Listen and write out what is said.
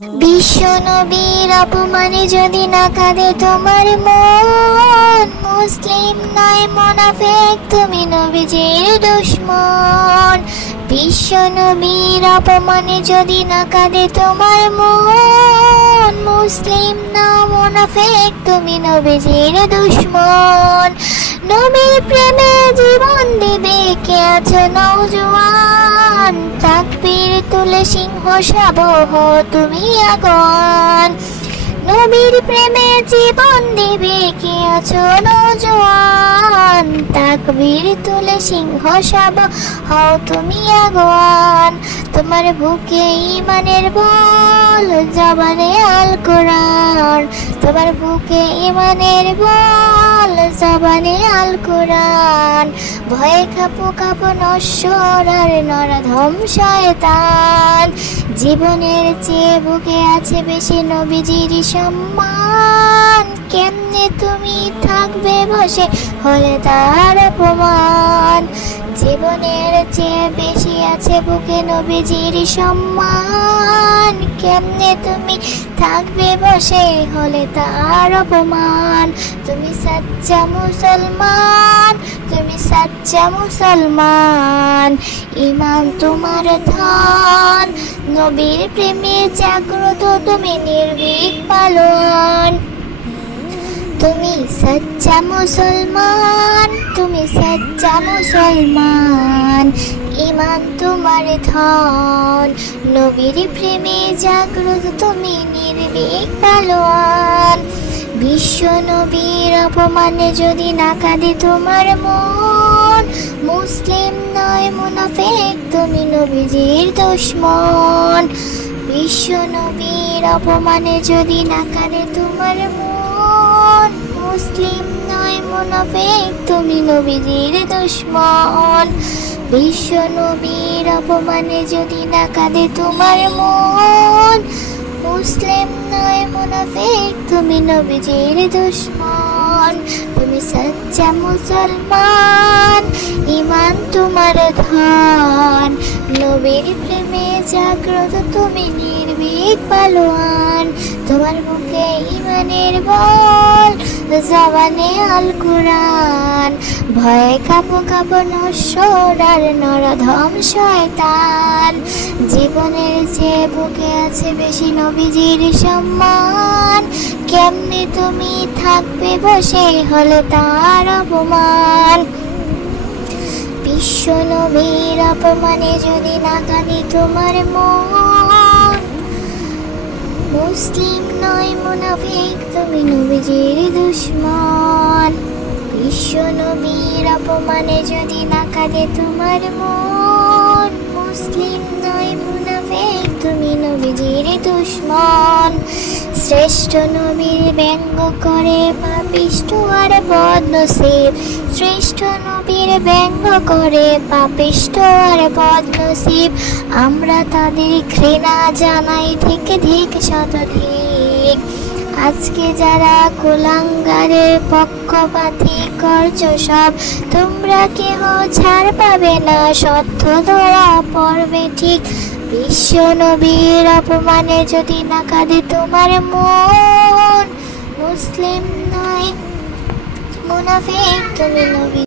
বিশ্ব নবীর অপমানে যদি না কাঁদে তোমার মন, মুসলিম নয় মুনাফিক, তুমি নবীজির দুশমন। বিশ্ব নবীর অপমানে যদি না কাঁদে তোমার মন, মুসলিম না মুনাফিক, তুমি নবীজির দুশমন। নবীর প্রেমে জীবন দিবে কে আছো নওজোয়ান, তাকবীর তুলে সিংহ সাবহ তুমি আগুন। নবীর প্রেমে জীবন দিবে কে আছো নওজোয়ান, তাকবীর তুলে সিংহ সাবহ হও তুমি আগুন। তোমার বুকে ঈমানের বল, জবানে আল কোরআন। তোমার বুকে ঈমানের বল, জবানে আল কোরআন। ভয়ে কাঁপো কাঁপো নশ্বর আর নরধম শয়তান। জীবনের চেয়ে বুকে আছে বেশি নবীজির সম্মান, কেমনে তুমি থাকবে বসে হলে তার অপমান। জীবনের চেয়ে বেশি আছে বুকে নবীজির সম্মান, কেমনে তুমি থাকবে বসে হলে তার অপমান। তুমি সচ্চা মুসলমান, তুমি সচ্চা মুসলমান, ঈমান তোমার ধন। নবীর প্রেমে জাগ্রত তুমি নির্ভীক পালোয়ান। তুমি সচ্চা মুসলমান, তুমি সচ্চা মুসলমান, ঈমান তোমার ধন। নবীর প্রেমে জাগ্রত তুমি নির্ভীক পালোয়ান। বিশ্ব নবীর অপমানে যদি না কাঁদে তোমার মন, মুসলিম নয় মুনাফিক, তুমি নবীজির দুশমন। বিশ্ব নবীর অপমানে যদি না কাঁদে তোমার মন, মুসলিম নয় মুনাফিক, তুমি নবীজির দুশমন। বিশ্ব নবীর অপমানে যদি না কাঁদে তোমার মন, মুসলিম নয় মুনাফিক, তুমি নবীজির দুশমন। তুমি সচ্চা মুসলমান, ঈমান তোমার ধন। নবীর প্রেমে জাগ্রত তুমি নির্ভীক পালোয়ান। তোমার মুখে ঈমানের বল, জবানে আল কোরআন। ভয়ে কাঁপো কাঁপো নশ্বর আর নরধম শয়তান। জীবনের চেয়ে বুকে আছে বেশি নবীজির সম্মান, কেমনে তুমি থাকবে বসে হলে তার অপমান। বিশ্ব নবীর অপমানে যদি না কাঁদে তোমার মন, মুসলিম নয় মুনাফিক, তুমি নবীজির দুশমন। বিশ্ব নবীর অপমানে যদি না কাঁদে তোমার মন, মুসলিম নয় মুনাফিক, তুমি নবীজির দুশমন। শ্রেষ্ঠ নবীর ব্যঙ্গ করে পাপিষ্ঠ আর বদনসিব, শ্রেষ্ঠ নবীর ব্যঙ্গ করে পাপিষ্ঠ আর বদনসিব। আমরা তাদের ঘৃণা জানাই থেকে ধিক শতধিক। আজকে যারা কুলাঙ্গারের পক্ষপাতী করছো সব, তোমরা কেহ ছাড় পাবে না, সত্য ধরা পড়বে ঠিক। বিশ্ব নবীর অপমানে যদি না কাঁদে তোমার মন, মুসলিম নয় মুনাফিক, তুমি নবী